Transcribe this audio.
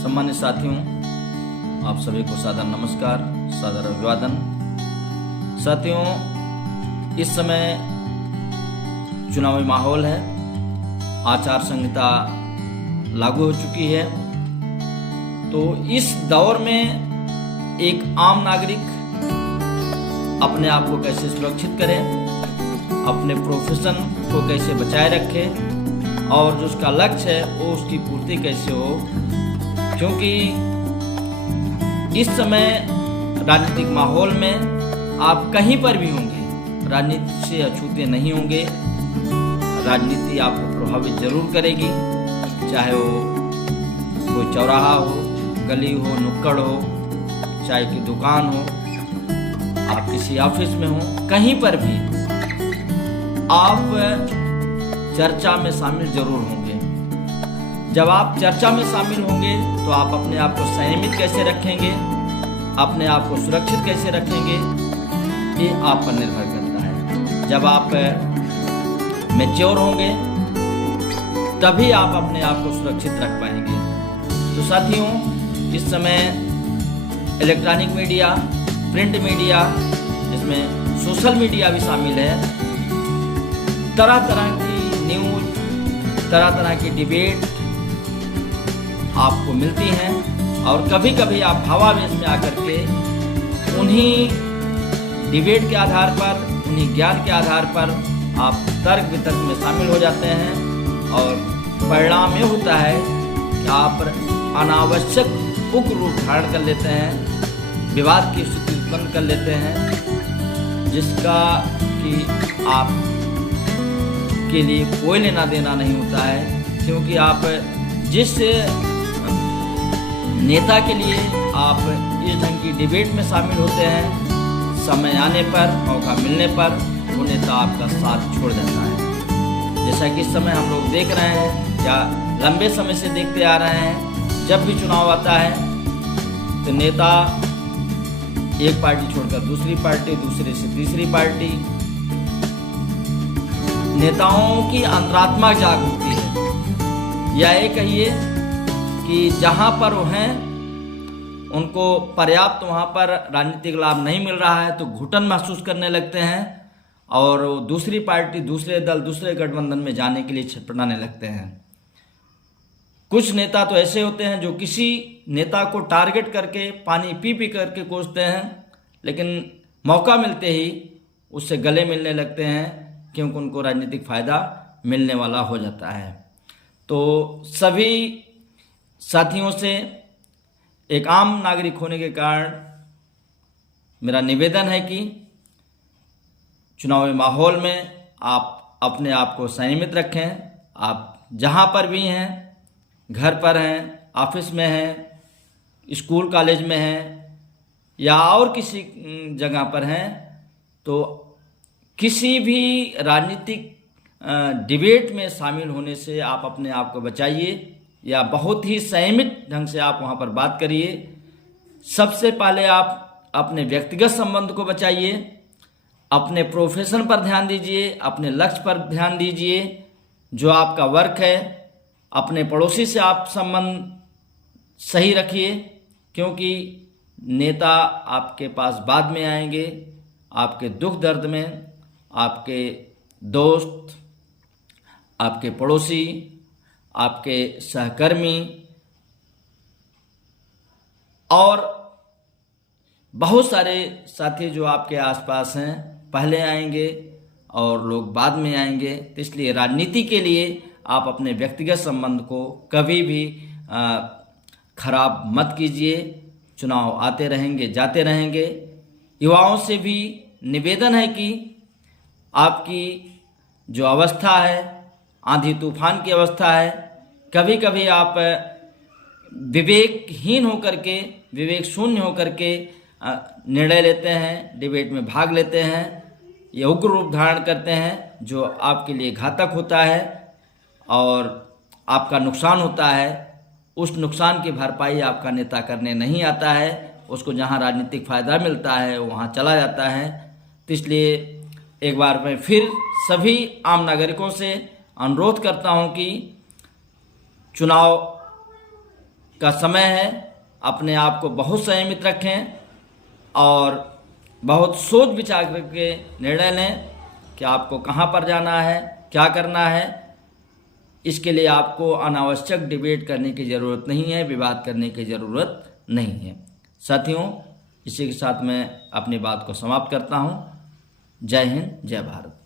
सम्मानित साथियों, आप सभी को सादर नमस्कार, सादर अभिवादन। साथियों, इस समय चुनावी माहौल है, आचार संहिता लागू हो चुकी है। तो इस दौर में एक आम नागरिक अपने आप को कैसे सुरक्षित करे, अपने प्रोफेशन को कैसे बचाए रखे और जो उसका लक्ष्य है वो उसकी पूर्ति कैसे हो, क्योंकि इस समय राजनीतिक माहौल में आप कहीं पर भी होंगे, राजनीति से अछूते नहीं होंगे। राजनीति आपको प्रभावित जरूर करेगी, चाहे वो कोई चौराहा हो, गली हो, नुक्कड़ हो, चाय की दुकान हो, आप किसी ऑफिस में हो, कहीं पर भी आप चर्चा में शामिल जरूर होंगे। जब आप चर्चा में शामिल होंगे तो आप अपने आप को संयमित कैसे रखेंगे, अपने आप को सुरक्षित कैसे रखेंगे, ये आप पर निर्भर करता है। जब आप मैच्योर होंगे तभी आप अपने आप को सुरक्षित रख पाएंगे। तो साथियों, इस समय इलेक्ट्रॉनिक मीडिया, प्रिंट मीडिया, जिसमें सोशल मीडिया भी शामिल है, तरह तरह की न्यूज, तरह तरह की डिबेट आपको मिलती हैं और कभी कभी आप भावावेश में आकर के उन्हीं डिबेट के आधार पर, उन्हीं ज्ञान के आधार पर आप तर्क वितर्क में शामिल हो जाते हैं और परिणाम ये होता है कि आप अनावश्यक उग्र रूप धारण कर लेते हैं, विवाद की स्थिति उत्पन्न कर लेते हैं, जिसका कि आप के लिए कोई लेना देना नहीं होता है। क्योंकि आप जिस नेता के लिए आप इस ढंग की डिबेट में शामिल होते हैं, समय आने पर, मौका मिलने पर वो नेता आपका साथ छोड़ देता है। जैसा कि इस समय हम लोग देख रहे हैं, या लंबे समय से देखते आ रहे हैं, जब भी चुनाव आता है तो नेता एक पार्टी छोड़कर दूसरी पार्टी, दूसरे से तीसरी पार्टी, नेताओं की अंतरात्मा जाग उठती है। या ये कहिए कि जहां पर वो हैं उनको पर्याप्त वहां पर राजनीतिक लाभ नहीं मिल रहा है तो घुटन महसूस करने लगते हैं और दूसरी पार्टी, दूसरे दल, दूसरे गठबंधन में जाने के लिए छटपटाने लगते हैं। कुछ नेता तो ऐसे होते हैं जो किसी नेता को टारगेट करके पानी पी पी करके कोसते हैं, लेकिन मौका मिलते ही उससे गले मिलने लगते हैं, क्योंकि उनको राजनीतिक फायदा मिलने वाला हो जाता है। तो सभी साथियों से एक आम नागरिक होने के कारण मेरा निवेदन है कि चुनावी माहौल में आप अपने आप को संयमित रखें। आप जहां पर भी हैं, घर पर हैं, ऑफिस में हैं, स्कूल कॉलेज में हैं या और किसी जगह पर हैं, तो किसी भी राजनीतिक डिबेट में शामिल होने से आप अपने आप को बचाइए, या बहुत ही संयमित ढंग से आप वहाँ पर बात करिए। सबसे पहले आप अपने व्यक्तिगत संबंध को बचाइए, अपने प्रोफेशन पर ध्यान दीजिए, अपने लक्ष्य पर ध्यान दीजिए, जो आपका वर्क है। अपने पड़ोसी से आप संबंध सही रखिए, क्योंकि नेता आपके पास बाद में आएंगे, आपके दुख दर्द में। आपके दोस्त, आपके पड़ोसी, आपके सहकर्मी और बहुत सारे साथी जो आपके आसपास हैं, पहले आएंगे और लोग बाद में आएंगे। तो इसलिए राजनीति के लिए आप अपने व्यक्तिगत संबंध को कभी भी खराब मत कीजिए। चुनाव आते रहेंगे, जाते रहेंगे। युवाओं से भी निवेदन है कि आपकी जो अवस्था है, आंधी तूफान की अवस्था है, कभी कभी आप विवेकहीन होकर के, विवेक शून्य होकर के निर्णय लेते हैं, डिबेट में भाग लेते हैं, ये उग्र रूप धारण करते हैं, जो आपके लिए घातक होता है और आपका नुकसान होता है। उस नुकसान की भरपाई आपका नेता करने नहीं आता है, उसको जहां राजनीतिक फायदा मिलता है वहां चला जाता है। तो इसलिए एक बार मैं फिर सभी आम नागरिकों से अनुरोध करता हूं कि चुनाव का समय है। अपने आप को बहुत संयमित रखें और बहुत सोच विचार करके निर्णय लें कि आपको कहाँ पर जाना है, क्या करना है। इसके लिए आपको अनावश्यक डिबेट करने की ज़रूरत नहीं है, विवाद करने की ज़रूरत नहीं है। साथियों, इसी के साथ मैं अपनी बात को समाप्त करता हूँ। जय हिंद, जय भारत।